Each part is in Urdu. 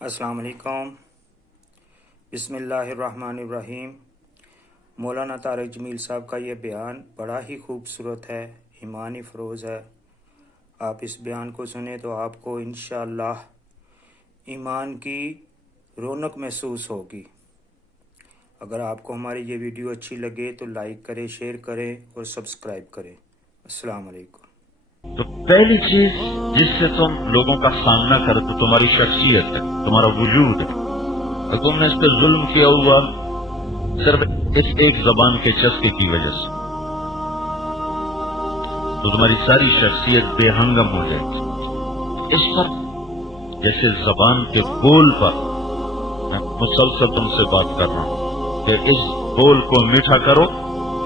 السلام علیکم۔ بسم اللہ الرحمن الرحیم۔ مولانا طارق جمیل صاحب کا یہ بیان بڑا ہی خوبصورت ہے، ایمانی فروز ہے۔ آپ اس بیان کو سنیں تو آپ کو انشاءاللہ ایمان کی رونق محسوس ہوگی۔ اگر آپ کو ہماری یہ ویڈیو اچھی لگے تو لائک کریں، شیئر کریں اور سبسکرائب کریں۔ السلام علیکم۔ تو پہلی چیز جس سے تم لوگوں کا سامنا کرو تو تمہاری شخصیت ہے، تمہارا وجود ہے۔ اور تم نے اس پہ ظلم کیا ہوا صرف اس ایک زبان کے چسکے کی وجہ سے، تو تمہاری ساری شخصیت بے ہنگم ہو جائے گی۔ اس پر جیسے زبان کے بول پر میں مسلسل تم سے بات کر رہا ہوں کہ اس بول کو میٹھا کرو،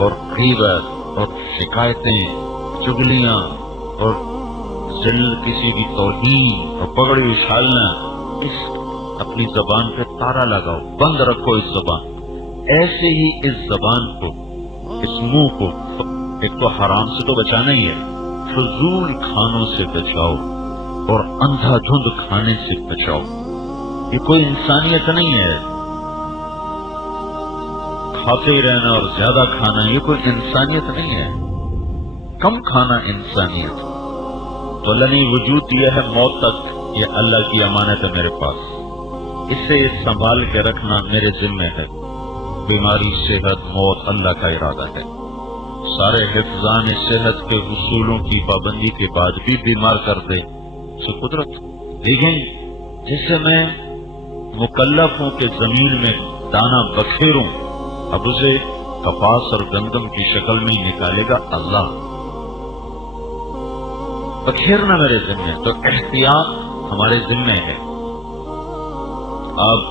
اور غیبت اور شکایتیں، چغلیاں اور کسی کی توہین اور پگڑی اچھالنا، اس اپنی زبان پہ تارا لگاؤ، بند رکھو اس زبان۔ ایسے ہی اس زبان کو، اس منہ کو ایک تو حرام سے تو بچانا ہی ہے، فضول کھانوں سے بچاؤ اور اندھا دھند کھانے سے بچاؤ۔ یہ کوئی انسانیت نہیں ہے، کھاتے ہی رہنا اور زیادہ کھانا یہ کوئی انسانیت نہیں ہے، کم کھانا انسانیت۔ تو اللہ نے وجود دیا ہے موت تک، یہ اللہ کی امانت ہے میرے پاس، اسے سنبھال کے رکھنا میرے ذمہ ہے۔ بیماری، صحت، موت اللہ کا ارادہ ہے۔ سارے حفظان صحت کے اصولوں کی پابندی کے بعد بھی بیمار کر دے اسے قدرت، لیکن جس سے میں مکلف ہوں کہ زمین میں دانہ بکھیروں، اب اسے کپاس اور گندم کی شکل میں ہی نکالے گا اللہ، بکھیرنا میرے ذمہ ہے۔ تو احتیاط ہمارے ذمہ ہے۔ آپ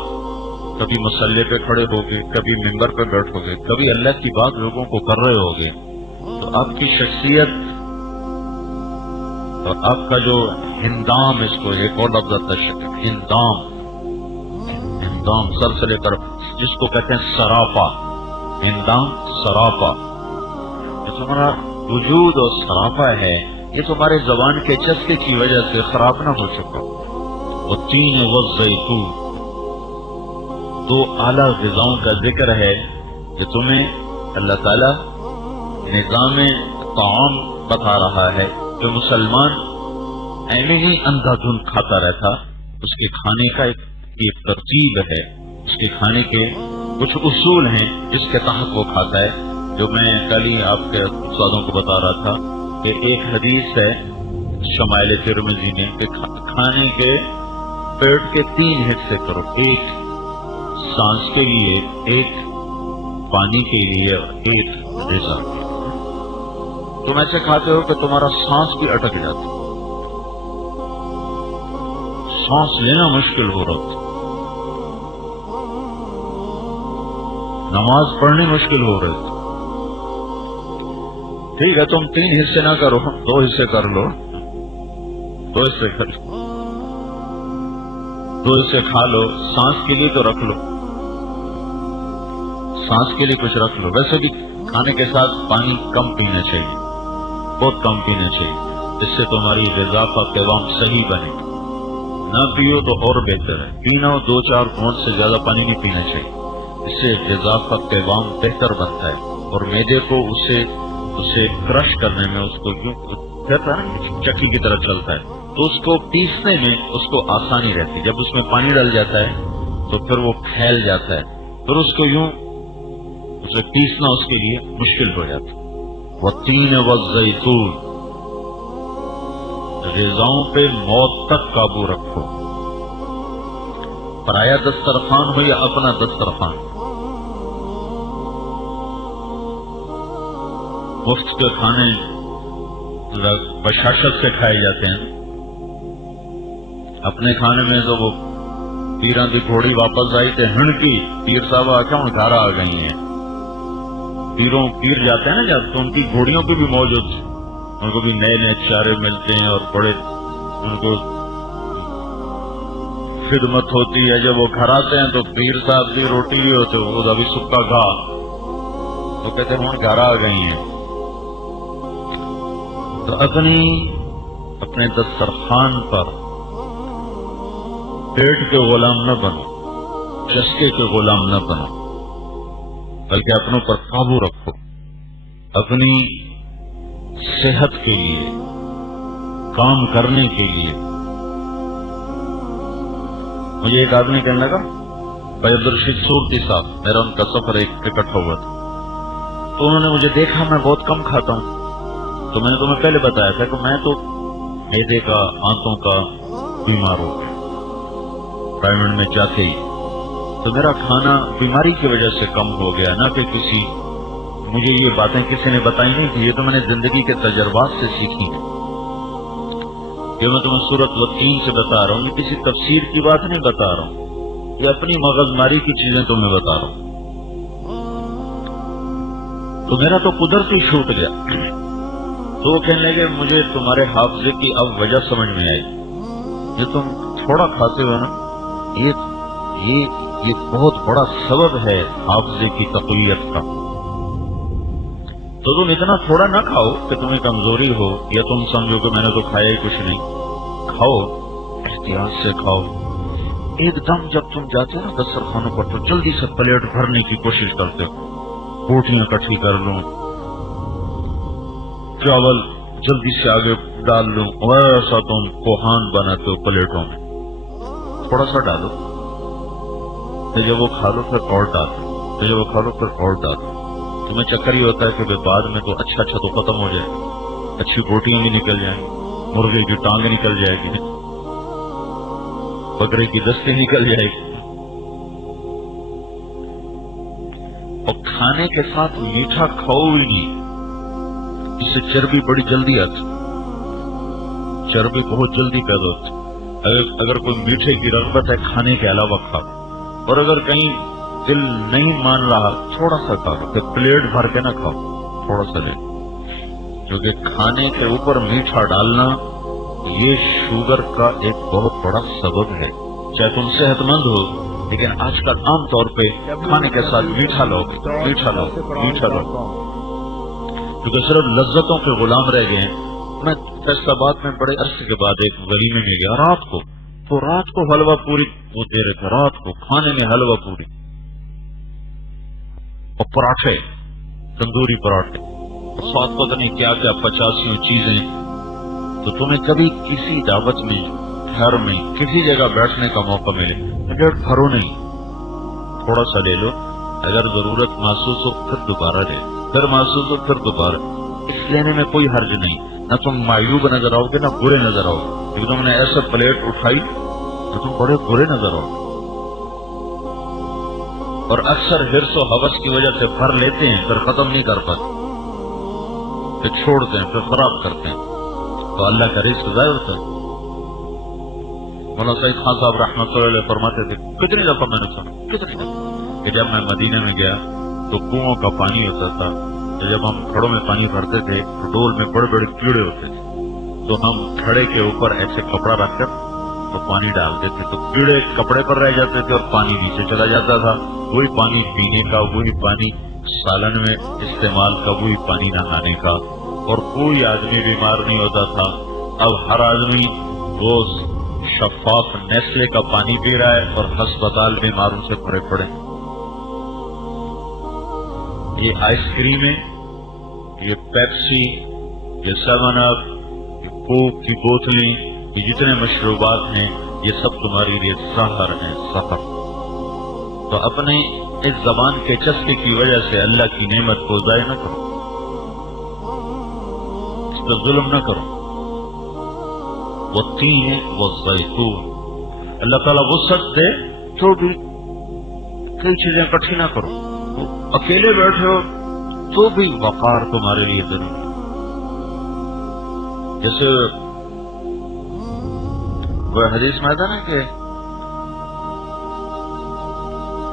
کبھی مسلح پہ کھڑے ہوگے، کبھی ممبر پہ بیٹھو گے، کبھی اللہ کی بات لوگوں کو کر رہے ہوگے، تو آپ کی شخصیت اور آپ کا جو ہندام، اس کو ایک اور لفظ آتا ہے ہندام، ہندام سر سے لے کر جس کو کہتے ہیں سراپا، ہندام سراپا، جو تمہارا وجود اور سراپا ہے یہ تمہارے زبان کے چسکے کی وجہ سے خراب نہ ہو چکا۔ والتین والزیتون، دو اعلیٰ غذاؤں کا ذکر ہے کہ تمہیں اللہ تعالی نظام طعام بتا رہا ہے کہ مسلمان ایسے ہی اندھا دھند کھاتا رہتا، اس کے کھانے کا ایک ترتیب ہے، اس کے کھانے کے کچھ اصول ہیں جس کے تحت وہ کھاتا ہے، جو میں کل ہی آپ کے استادوں کو بتا رہا تھا کہ ایک حدیث ہے شمائل ترمذی میں کہ کھانے کے پیٹ کے 3 حصے کرو، ایک سانس کے لیے، ایک پانی کے لیے اور ایک غذا کے لیے۔ تم ایسے کھاتے ہو کہ تمہارا سانس بھی اٹک جاتا، سانس لینا مشکل ہو رہا تھا، نماز پڑھنی مشکل ہو رہی تھی۔ ٹھیک ہے تم 3 حصے نہ کرو، 2 حصے کر لو، 2 حصے کر لو، 2 حصے کھا لو، سانس کے لیے تو رکھ لو، سانس کے لیے کچھ رکھ لو۔ ویسے بھی کھانے کے ساتھ پانی کم پینا چاہیے، بہت کم پینا چاہیے، اس سے تمہاری غذا کا قوام صحیح بنے۔ نہ پیو تو اور بہتر ہے، پینا 2-4 گھونٹ سے زیادہ پانی نہیں پینا چاہیے، اس سے غذا کا قوام بہتر بنتا ہے، اور معدے کو اسے کرش کرنے میں، اس کو یوں کہتا ہے چکی کی طرح چلتا ہے، تو اس کو پیسنے میں اس کو آسانی رہتی ہے۔ جب اس میں پانی ڈل جاتا ہے تو پھر وہ پھیل جاتا ہے، پھر اس کو یوں اسے پیسنا اس کے لیے مشکل ہو جاتا ہے۔ والتین والزیتون، غذاؤں پہ موت تک قابو رکھو، پرایا دسترخوان ہو یا اپنا دسترخوان، مفت کے کھانے بشاشت سے کھائے جاتے ہیں، اپنے کھانے میں تو وہ پیراں دی گھوڑی واپس آئی تھے ہنڈکی، پیر صاحب آ کے ان گھر آ گئی ہیں، پیر جاتے ہیں نا جب، تو ان کی گھوڑیوں کی بھی موجود، ان کو بھی نئے نئے چارے ملتے ہیں اور بڑے ان کو خدمت ہوتی ہے۔ جب وہ گھر آتے ہیں تو پیر صاحب کی روٹی بھی ہوتے، وہ ابھی سکا گھا، تو کہتے ہیں ان گھر آ گئی ہیں۔ تو اپنے دسترخوان پر پیٹ کے غلام نہ بنو، چسکے کے غلام نہ بنو، بلکہ اپنوں پر قابو رکھو، اپنی صحت کے لیے، کام کرنے کے لیے۔ مجھے ایک آدمی کہنے لگا، بھائی عبدالرشید صورتی صاحب، میرا ان کا سفر ایک اکٹھا ہوا تھا، تو انہوں نے مجھے دیکھا میں بہت کم کھاتا ہوں، تو میں نے تمہیں پہلے بتایا تھا کہ میں تو معدے کا، آنتوں کا بیمار ہو گیا ڈائمنڈ میں جاتے ہی، تو میرا کھانا بیماری کی وجہ سے کم ہو گیا، نہ کہ مجھے یہ باتیں کسی نے بتائی نہیں تھی، یہ تو میں نے زندگی کے تجربات سے سیکھی ہیں۔ یہ میں تمہیں سورۃ والتین سے بتا رہا ہوں، یہ کسی تفسیر کی بات نہیں بتا رہا ہوں، یہ اپنی مغز ماری کی چیزیں تمہیں بتا رہا ہوں۔ تو میرا تو قدرتی چھوٹ گیا، تو وہ کہنے لگے مجھے تمہارے حافظے کی اب وجہ سمجھ میں آئی، یہ تم تھوڑا کھاتے ہو نا، یہ بہت بڑا سبب ہے حافظے کی تقویت کا۔ تو تم اتنا تھوڑا نہ کھاؤ کہ تمہیں کمزوری ہو یا تم سمجھو کہ میں نے تو کھایا ہی کچھ نہیں، کھاؤ، احتیاط سے کھاؤ۔ ایک دم جب تم جاتے ہو نا دسترخوانوں پر تو جلدی سے پلیٹ بھرنے کی کوشش کرتے ہو، روٹیاں اکٹھی کر لوں، چاول جلدی سے آگے ڈال لوں، ایسا تم کوہان بناتے ہو پلیٹوں میں، تھوڑا سا ڈالو، پھر جب وہ کھا لو پھر اور ڈالو، پھر جب وہ کھا لو پھر اور ڈالو۔ تمہیں چکر یہ ہوتا ہے کہ بعد میں تو اچھا تو ختم ہو جائے، اچھی بوٹیاں بھی نکل جائیں، مرغے کی ٹانگ نکل جائے گی، بکرے کی دستی نکل جائے گی، اور کھانے کے ساتھ میٹھا کھاؤ بھی نہیں، اس سے چربی بڑی جلدی آتی، چربی بہت جلدی پیدا ہوتی۔ اگر کوئی میٹھے کی رغبت ہے کھانے کے علاوہ کھاؤ، اور اگر کہیں دل نہیں مان رہا تھوڑا سا کھاؤ، کہ پلیٹ بھر کے نہ کھاؤ، تھوڑا سا لے، کیونکہ کھانے کے اوپر میٹھا ڈالنا یہ شوگر کا ایک بہت بڑا سبب ہے۔ چاہے تم صحت مند ہو، لیکن آج کل عام طور پہ کھانے کے ساتھ میٹھا لو، میٹھا لو، میٹھا لو، کیونکہ صرف لذتوں کے غلام رہ گئے ہیں۔ میں فیصل آباد میں بڑے عرصے کے بعد ایک ولیمے میں گیا رات کو، تو رات کو حلوہ پوری وہ دے رہے تھے، رات کو کھانے میں حلوہ پوری اور پراٹھے، تندوری پراٹھے، ساتھ پتہ نہیں کیا کیا 85 چیزیں۔ تو تمہیں کبھی کسی دعوت میں، گھر میں، کسی جگہ بیٹھنے کا موقع ملے، پلیٹ بھرو نہیں، تھوڑا سا لے لو، اگر ضرورت محسوس ہو پھر دوبارہ لے، پھر محسوس ہو پھر دوبارہ۔ اس لینے میں کوئی حرج نہیں، نہ تم معیوب نظر آؤ گے نہ برے نظر آؤ گے، کیونکہ تم نے ایسے پلیٹ اٹھائی تو تم بڑے برے نظر آؤ گے۔ اور اکثر حرص و ہوس کی وجہ سے بھر لیتے ہیں پھر ختم نہیں کر پاتے، پھر چھوڑتے ہیں، پھر خراب کرتے ہیں، تو اللہ کا رزق ضائع ہوتا ہے۔ مولانا سعید خان صاحب رحمۃ اللہ علیہ فرماتے تھے، کتنی دفعہ میں نے سنا، کتنی دفعہ، کہ جب میں مدینہ میں گیا تو کنووں کا پانی ہوتا تھا، تو جب ہم گھڑوں میں پانی بھرتے تھے تو ڈول میں بڑے بڑے کیڑے ہوتے تھے، تو ہم گھڑے کے اوپر ایسے کپڑا رکھ کر تو پانی ڈالتے تھے، تو کیڑے کپڑے پر رہ جاتے تھے اور پانی نیچے چلا جاتا تھا، وہی پانی پینے کا، وہی پانی سالن میں استعمال کا، وہی پانی نہانے کا، اور کوئی آدمی بیمار نہیں ہوتا تھا۔ اب ہر آدمی روز شفاف نیسلے کا پانی پی رہا ہے اور ہسپتال بیماروں سے بھرے پڑے۔ یہ آئس کریمیں، یہ پیپسی، یہ 7 اپ، یہ کوک کی بوتلیں، یہ جتنے مشروبات ہیں یہ سب تمہاری لیے زہر ہیں، زہر۔ تو اپنے اس زبان کے چسکے کی وجہ سے اللہ کی نعمت کو ضائع نہ کرو، اس پر ظلم نہ کرو۔ والتین والزیتون، اللہ تعالیٰ وسعت دے تو بھی کئی چیزیں اکٹھی نہ کرو، اکیلے بیٹھے ہو تو بھی وقار تمہارے لیے ضروری ہے۔ جیسے وہ حدیث میں آتا نا کہ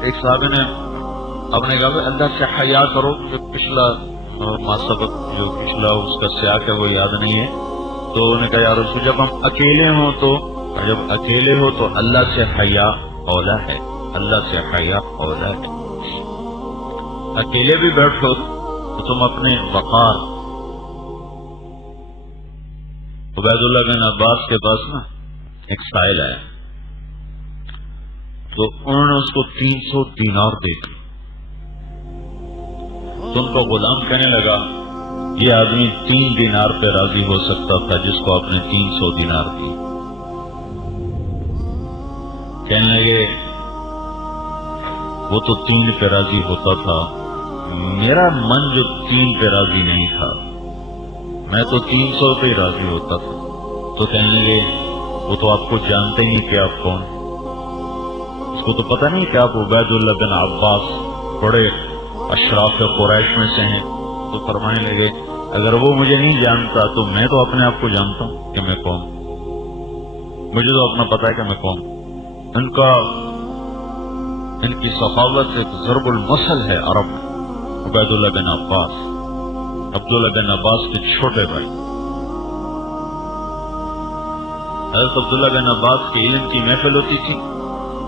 ایک صحابی نے اپنے کہا کہ اللہ سے حیا کرو، جو پچھلا سبق جو پچھلا اس کا سیاق ہے وہ یاد نہیں ہے، تو انہوں نے کہا یا رسول جب ہم اکیلے ہوں تو، جب اکیلے ہو تو اللہ سے حیا اولا ہے، اللہ سے حیا اولا ہے۔ اکیلے بھی بیٹھو تو تم اپنے وقار۔ عبید اللہ بن عباس کے پاس نا ایک سائل آیا، تو انہوں نے اس کو 300 دینار دے دی. تو ان کا غلام کہنے لگا یہ آدمی 3 دینار پہ راضی ہو سکتا تھا جس کو آپ نے 300 دینار دی. کہنے لگے وہ تو 3 پہ راضی ہوتا تھا، میرا من جو 3 پہ راضی نہیں تھا، میں تو 300 پہ راضی ہوتا تھا. تو کہنے لگے وہ تو آپ کو جانتے نہیں کہ آپ کون، اس کو تو پتہ نہیں کہ آپ عبید اللہ بن عباس بڑے اشراف قریش میں سے ہیں. تو فرمانے لگے اگر وہ مجھے نہیں جانتا تو میں تو اپنے آپ کو جانتا ہوں کہ میں کون، مجھے تو اپنا پتہ ہے کہ میں کون. ان کی سخاوت ایک ضرب المثل ہے عرب میں. عبید اللہ بن عباس، عبداللہ بن عباس کے چھوٹے بھائی. حضرت عبداللہ بن عباس کے علم کی محفل ہوتی تھی،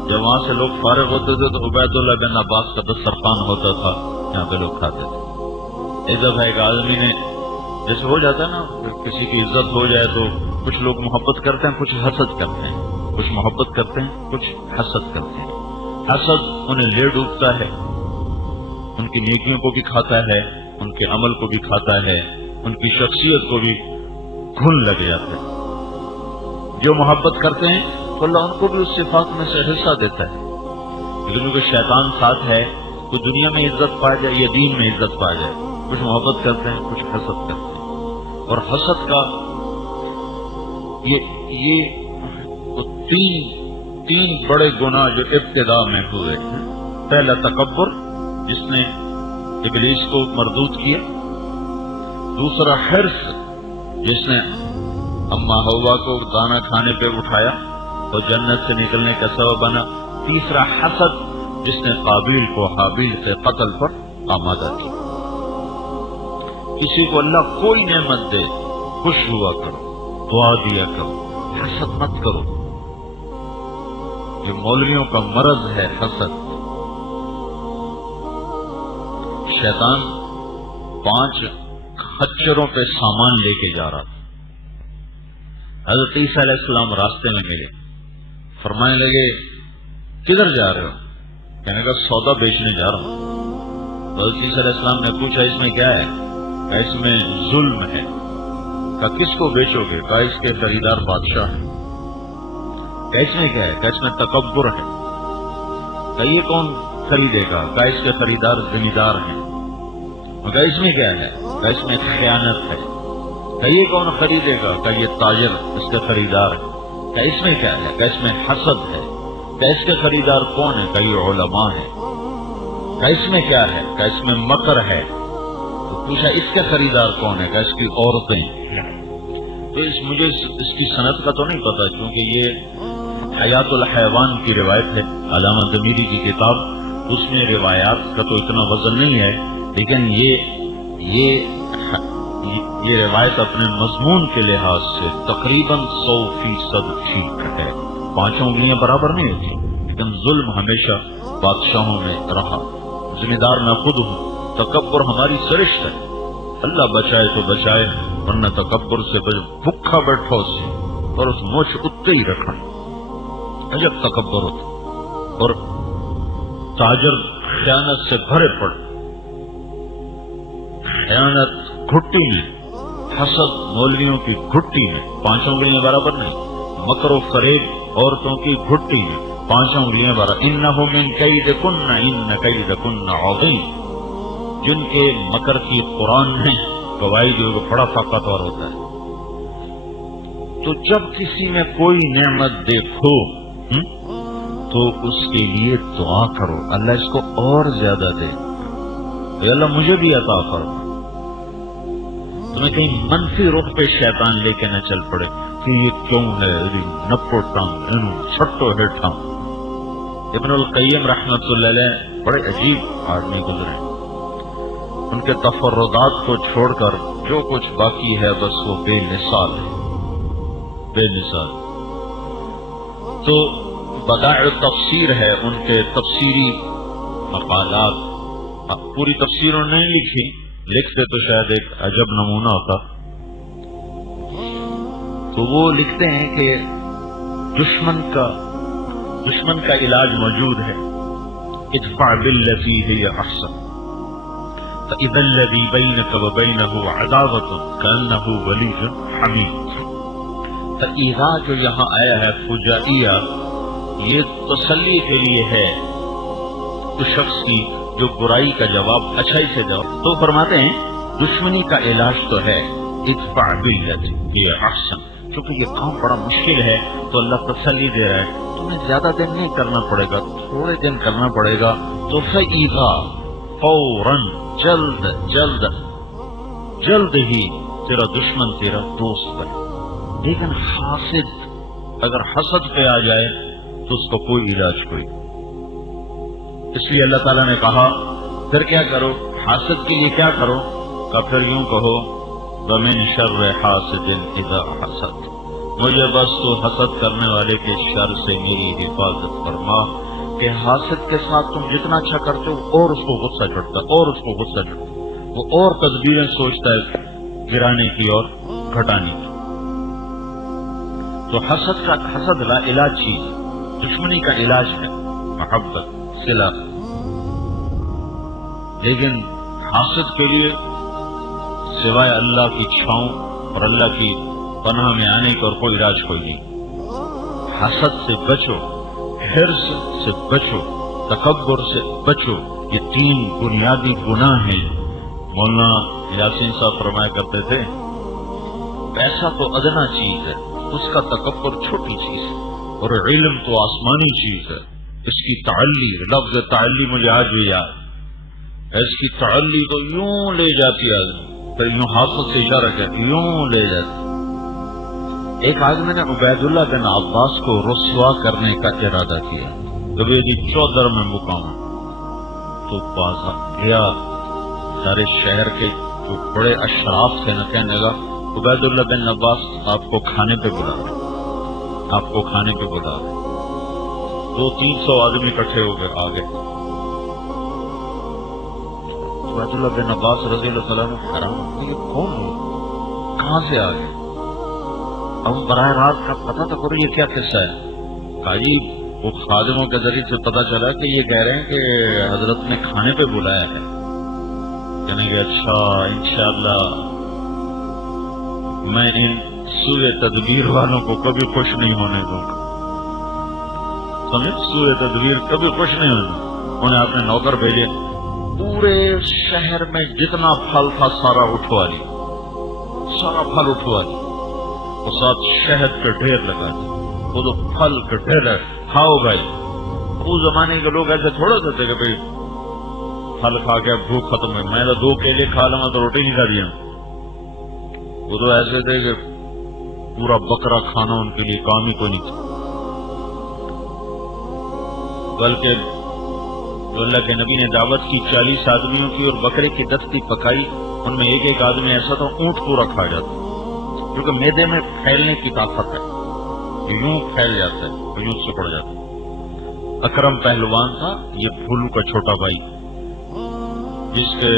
جب وہاں سے لوگ فارغ ہوتے تھے تو عبید اللہ بن عباس کا دسترخوان ہوتا تھا، یہاں پہ لوگ کھاتے تھے. ایک دفعہ ایک آدمی نے، جیسے ہو جاتا ہے نا کسی کی عزت ہو جائے تو کچھ لوگ محبت کرتے ہیں، کچھ حسد کرتے ہیں، کچھ محبت کرتے ہیں، کچھ حسد کرتے ہیں. حسد انہیں لے ڈوبتا ہے، ان کی نیکیوں کو بھی کھاتا ہے، ان کے عمل کو بھی کھاتا ہے، ان کی شخصیت کو بھی گھن لگ جاتا ہے. جو محبت کرتے ہیں تو اللہ ان کو بھی اس صفات میں سے حصہ دیتا ہے. لیکن جو شیطان ساتھ ہے تو دنیا میں عزت پا جائے یا دین میں عزت پا جائے، کچھ محبت کرتے ہیں، کچھ حسد کرتے ہیں. اور حسد کا یہ تین بڑے گناہ جو ابتدا میں ہوئے ہیں. پہلا تکبر جس نے ابلیس کو مردود کیا، دوسرا حرص جس نے اما حوا کو دانا کھانے پہ اٹھایا تو جنت سے نکلنے کا سبب بنا، تیسرا حسد جس نے قابیل کو حابیل سے قتل پر آمادہ کیا. کسی کو اللہ کوئی نعمت دے خوش ہوا کرو، دعا دیا کرو، حسد مت کرو. یہ مولویوں کا مرض ہے حسد. شیطان 5 خچروں پہ سامان لے کے جا رہا تھا. حضرت عیسیٰ علیہ السلام راستے میں ملے، فرمانے لگے کدھر جا رہے ہو؟ کہنے کا سودا بیچنے جا رہا ہوں. حضرت عیسیٰ علیہ السلام نے پوچھا اس میں کیا ہے؟ کہ اس میں ظلم ہے. کہا کس کو بیچو گے؟ کہا اس کے خریدار بادشاہ ہیں. کہ اس میں کیا ہے؟ کہ اس میں تکبر ہے. کہ یہ کون خریدے گا؟ کہ اس کے خریدار زمیندار ہیں. کہ اس میں کیا ہے؟ کہ اس میں خیانت ہے. کہ یہ کون خریدے گا؟ کہ یہ تاجر اس کے خریدار ہے. کہ اس میں کیا ہے؟ کہ اس میں حسد ہے. کہ اس کے خریدار کون ہے؟ کہ یہ علماء ہے. کہ اس میں کیا ہے؟ کہ اس میں مکر ہے. تو پوچھا اس کے خریدار کون ہے؟ کہ اس کی عورتیں. تو مجھے اس کی صنعت کا تو نہیں پتا، کیونکہ یہ حیات الحیوان کی روایت ہے، علامہ ضمیری کی کتاب. اس میں روایات کا تو اتنا وزن نہیں ہے، لیکن یہ روایت اپنے مضمون کے لحاظ سے تقریباً 100% ٹھیک ہے. 5 انگلیاں برابر نہیں ہوتی، لیکن ظلم ہمیشہ بادشاہوں میں رہا. ذمہ میں خود ہوں. تکبر ہماری سرشت ہے. اللہ بچائے تو بچائے، ورنہ تکبر سے بھوکا بیٹھا اس سے اور اس موچ اتنے ہی رکھا. عجب تکبر ہوتا. اور تاجر خیانت سے بھرے پڑ، خیانت گھٹی میں، حسد مولویوں کی گھٹی میں. 5 انگلیاں برابر نہیں. مکر و فریب عورتوں کی گھٹی میں 5 انگلیاں برابر. انہو من کیدکن ان کیدکن عظیم. جن کے مکر کی قرآن میں گواہی جو بڑا طاقتور ہوتا ہے. تو جب کسی میں کوئی نعمت دیکھو تو اس کے لیے دعا کرو، اللہ اس کو اور زیادہ دے. اے اللہ مجھے بھی عطا فرما. تمہیں کہیں منفی رخ پہ شیطان لے کے نہ چل پڑے کہ یہ کیوں ہے نپو ٹانگ چھٹو ہیٹھا. ابن القیم رحمت اللہ علیہ بڑے عجیب آدمی گزرے. ان کے تفردات کو چھوڑ کر جو کچھ باقی ہے بس وہ بے مثال ہے، بے مثال. تو بدائع تفسیر ہے ان کے تفسیری مقالات. پوری تفسیروں نے نہیں لکھی، لکھتے تو شاید ایک عجب نمونہ ہوتا. تو وہ لکھتے ہیں کہ دشمن کا دشمن کا علاج موجود ہے. ادفع باللتی ہی احسن فإذا الذی بینک وبینہ عداوۃ کأنہ ولی حمیم. فإذا جو یہاں آیا ہے فجائیہ، یہ تسلی کے لیے ہے اس شخص کی جو برائی کا جواب اچھائی سے جواب. تو فرماتے ہیں دشمنی کا علاج تو ہے ادفع باللتی ہی احسن. چونکہ یہ کام بڑا مشکل ہے تو اللہ تسلی دے رہا ہے تمہیں زیادہ دن نہیں کرنا پڑے گا، تھوڑے دن کرنا پڑے گا. تو فإذا فوراً جلد جلد جلد ہی تیرا دشمن تیرا دوست بنے. لیکن حاسد اگر حسد پہ آ جائے تو اس کو کوئی علاج کوئی. اس لیے اللہ تعالیٰ نے کہا پھر کیا کرو، حاسد کے لیے کیا کرو؟ کہ پھر یوں کہو وَمِن شَرِّ حَاسِدٍ إِذَا حَسَدَ، مجھے بس تو حسد کرنے والے کے شر سے میری حفاظت فرما. کہ حاسد کے ساتھ تم جتنا اچھا کرتے ہو اور اس کو غصہ چڑھتا اور اس کو غصہ چڑھتا، وہ اور تدبیریں سوچتا ہے گرانے کی اور گھٹانے کی. تو حسد لا علاج چیز، دشمنی کا علاج ہے محبت صلہ. لیکن حاسد کے لیے سوائے اللہ کی چھاؤں اور اللہ کی پناہ میں آنے کا اور کوئی علاج کوئی نہیں. حسد سے بچو، حرص سے بچو، تکبر سے بچو. یہ 3 بنیادی گناہ ہیں. مولانا یاسین صاحب فرمایا کرتے تھے پیسہ تو ادنا چیز ہے، اس کا تکبر چھوٹی چیز ہے، اور علم تو آسمانی چیز ہے. اس کی تعلی، لفظ تعلی مجھے آج بھی یاد ہے. اس کی تعلی تو یوں لے جاتی ہے، تو یوں ہاتھوں سے اشارہ کرتی یوں لے جاتی. ایک آدمی نے عبید اللہ بن عباس کو رسوا کرنے کا ارادہ کیا. گویدی 14 میں مقام تو بازا گیا سارے شہر کے جو بڑے اشراف تھے نہ کہنے لگا عبید اللہ بن عباس آپ کو کھانے پہ بلا رہے، آپ کو کھانے پہ بلا رہے. 200-300 آدمی اکٹھے ہو گئے آگے. عبید اللہ بن عباس رضی اللہ تعالیٰ عنہ حیران ہوئے یہ کون لوگ کہاں سے آ گئے؟ اب براہ راست کا پتہ تو کرو یہ کیا قصہ ہے. کہا جی وہ خادموں کے ذریعے سے پتہ چلا کہ یہ کہہ رہے ہیں کہ حضرت نے کھانے پہ بلایا ہے. کہنے کہ اچھا انشاءاللہ میں ان سوء تدبیر والوں کو کبھی خوش نہیں ہونے دوں گا. سمجھ، سوء تدبیر کبھی خوش نہیں ہونے. انہیں اپنے نوکر بھیجے، پورے شہر میں جتنا پھل تھا سارا اٹھوا لیا، سارا پھل اٹھوا لیا. اور ساتھ شہد کے ڈھیر لگا دیا. وہ تو پھل کے ڈھیر ہے، کھاؤ بھائی. اس زمانے کے لوگ ایسے تھوڑا دیتے کہ بھائی پھل کھا کے بھوک ختم ہے، میں تو 2 کیلے کھا لوں تو روٹی نہیں کھا دیا. وہ تو ایسے تھے کہ پورا بکرا کھانا ان کے لیے کام ہی کوئی نہیں تھا. بلکہ جو اللہ کے نبی نے دعوت کی 40 آدمیوں کی اور بکرے کی دستی پکائی، ان میں ایک آدمی ایسا تھا اونٹ پورا کھا جاتا، کیونکہ میدے میں پھیلنے کی طاقت ہے، یوں پھیل جاتا ہے، یوں سکڑ جاتا ہے. اکرم پہلوان تھا یہ بھولو کا چھوٹا بھائی، جس کے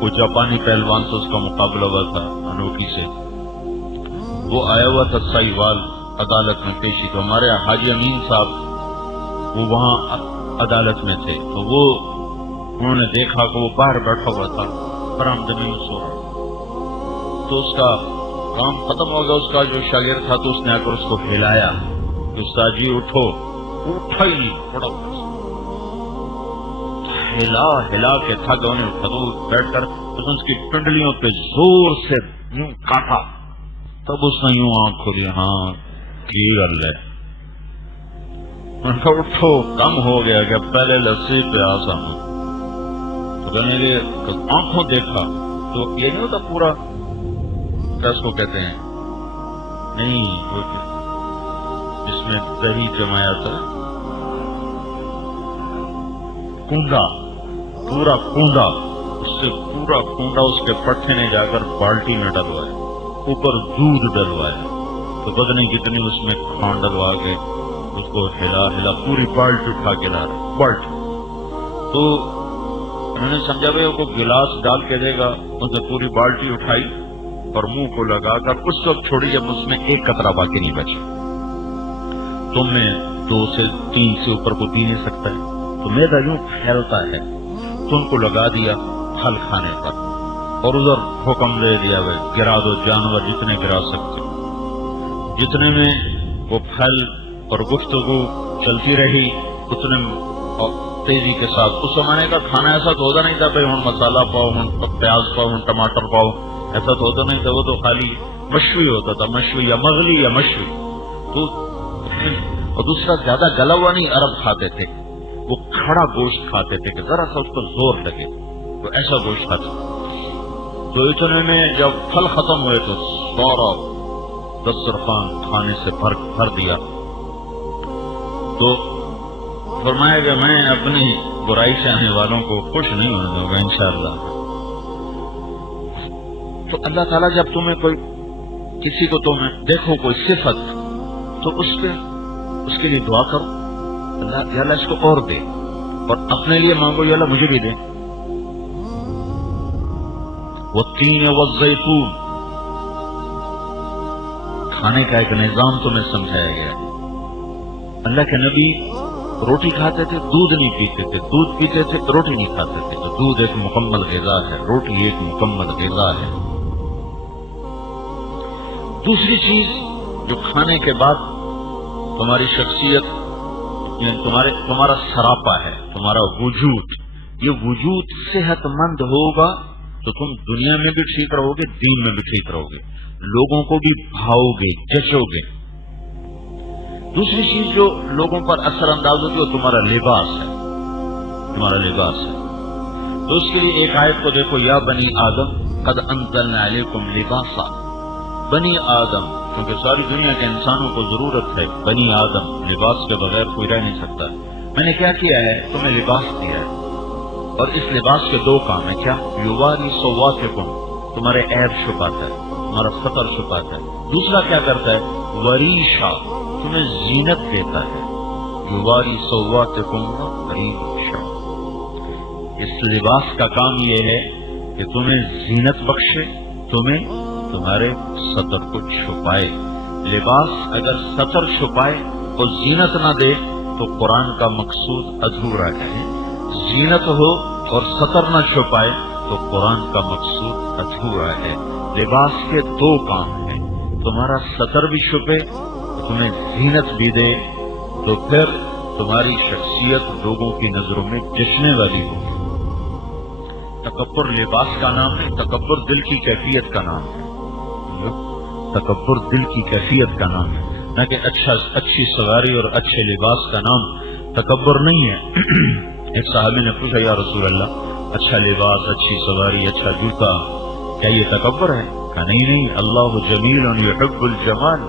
وہ جاپانی پہلوان سے اس کا مقابلہ ہوا تھا انوکھی سے. وہ آیا ہوا تھا سائیوال عدالت میں پیشی. تو ہمارے حاجی امین صاحب وہ وہاں عدالت میں تھے، تو وہ انہوں نے دیکھا کہ وہ باہر بیٹھا ہوا تھا برآمدی میں سو رہا. تو اس کا کام ختم ہو گیا، اس کا جو شاگرد تھا تو اس نے آ کر اس کو ہلایا. استاد جی اٹھو، اٹھا ہی نہیں، بڑا ہلا کے تھک انہیں اٹھا بیٹھ کر اس کی پنڈلیوں پہ زور سے یوں کاٹا. تب اس نے یوں آنکھ کھولی، ہاں کی گل ہے. اٹھو، کم ہو گیا کہ پہلے لسی پہ آسا. تو کہنے لگے آنکھوں دیکھا تو یہ نہیں ہوتا پورا کس کو کہتے ہیں نہیں جس میں دہی جمایا تھا کنڈا، پورا کنڈا، اس سے پورا کنڈا اس کے پٹھے نے جا کر بالٹی میں ڈلوایا، اوپر دودھ ڈلوایا. تو بدنی کتنی اس میں کھان ڈلوا کے اس کو ہلا پوری بالٹی اٹھا کے لا رہا بالٹی. تو انہوں نے سمجھا بھائی وہ گلاس ڈال کے دے گا، اس نے پوری بالٹی اٹھائی اور منہ کو لگا کر اس وقت چھوڑی جب اس میں ایک قطرہ باقی نہیں بچا. تم میں 2 سے 3 سے اوپر کو پی نہیں سکتا ہے، تو معدہ یوں پھیلتا ہے، تو ان کو لگا دیا پھل کھانے پر، اور ادھر حکم دے دیا وہ گرا دو جانور جتنے گرا سکتے، جتنے میں وہ پھل اور گفتگو چلتی رہی اتنے تیزی کے ساتھ۔ اس زمانے کا کھانا ایسا تو ہوتا نہیں تھا بھائی ہوں مسالہ پاؤ، ہوں پیاز پاؤ، ہوں ٹماٹر پاؤ، ایسا تو ہوتا نہیں تھا، وہ تو خالی مشوی ہوتا تھا، مشوی یا مغلی یا مشوی۔ تو اور دوسرا زیادہ گلا ہوا نہیں عرب کھاتے تھے، وہ کھڑا گوشت کھاتے تھے کہ ذرا سا اس پر زور لگے، تو ایسا گوشت کھاتے۔ تو اتنے میں جب پھل ختم ہوئے تو سارا دسترخوان کھانے سے بھر دیا۔ تو فرمایا کہ میں اپنی برائی سے آنے والوں کو خوش نہیں ہونے دوں گا انشاءاللہ۔ تو اللہ تعالیٰ جب تمہیں کوئی کسی کو تمہیں دیکھو کوئی صفت، تو اس کے لیے دعا کرو، اللہ یا اللہ اس کو اور دے، اور اپنے لیے مانگو یا اللہ مجھے بھی دے۔ والتین والزیتون، کھانے کا ایک نظام تمہیں سمجھایا گیا ہے۔ اللہ کے نبی روٹی کھاتے تھے، دودھ نہیں پیتے تھے، دودھ پیتے تھے، روٹی نہیں کھاتے تھے۔ تو دودھ ایک مکمل غذا ہے، روٹی ایک مکمل غذا ہے۔ دوسری چیز جو کھانے کے بعد تمہاری شخصیت یعنی تمہارا سراپا ہے، تمہارا وجود، یہ وجود صحت مند ہوگا تو تم دنیا میں بھی ٹھیک رہو گے، دین میں بھی ٹھیک رہو گے، لوگوں کو بھی بھاؤ گے، جچو گے۔ دوسری چیز جو لوگوں پر اثر انداز ہوگی وہ تمہارا لباس ہے، تمہارا لباس ہے۔ تو اس کے لیے ایک آیت کو دیکھو، یا بنی آدم قد انزلنا علیکم لباسا، بنی آدم، کیونکہ ساری دنیا کے انسانوں کو ضرورت ہے بنی آدم، لباس کے بغیر کوئی رہ نہیں سکتا۔ میں نے کیا کیا ہے؟ تمہیں لباس دیا ہے، اور اس لباس کے 2 کام ہیں، کیا؟ یواری سواتکم، تمہارے عیب چھپاتا ہے، تمہارا خطر چھپاتا ہے۔ دوسرا کیا کرتا ہے؟ وریشا، تمہیں زینت دیتا ہے، یواری سواتکم وریشا۔ اس لباس کا کام یہ ہے کہ تمہیں زینت بخشے، تمہیں تمہارے سطر کو چھپائے۔ لباس اگر سطر چھپائے اور زینت نہ دے تو قرآن کا مقصود ادھورا ہے۔ زینت ہو اور سطر نہ چھپائے تو قرآن کا مقصود ادھورا ہے۔ لباس کے 2 کام ہیں، تمہارا سطر بھی چھپے، تمہیں زینت بھی دے، تو پھر تمہاری شخصیت لوگوں کی نظروں میں جچنے والی ہوگی۔ تکبر لباس کا نام ہے، تکبر دل کی کیفیت کا نام ہے۔ تکبر دل کی کیفیت کا نام ہے، نہ کہ اچھی سواری اور اچھے لباس کا نام تکبر نہیں ہے۔ ایک صحابی نے پوچھا، یا رسول اللہ، اچھا لباس، اچھی سواری، اچھا جوتا، کیا یہ تکبر ہے؟ کہا نہیں، اللہ جمیل یحب الجمال۔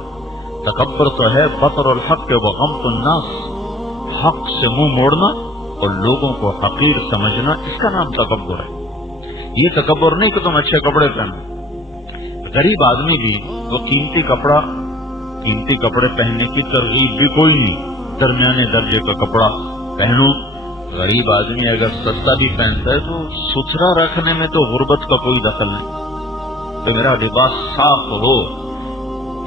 تکبر تو ہے بطر الحق وغمط الناس، حق سے منہ موڑنا اور لوگوں کو حقیر سمجھنا، اس کا نام تکبر ہے۔ یہ تکبر نہیں کہ تم اچھے کپڑے پہنو۔ غریب آدمی بھی وہ قیمتی کپڑے پہننے کی ترغیب بھی کوئی نہیں، درمیانے درجے کا کپڑا پہنو۔ غریب آدمی اگر سستا بھی پہنتا ہے تو ستھرا رکھنے میں تو غربت کا کوئی دخل نہیں، تو میرا لباس صاف ہو،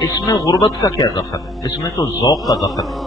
اس میں غربت کا کیا دخل ہے؟ اس میں تو ذوق کا دخل ہے۔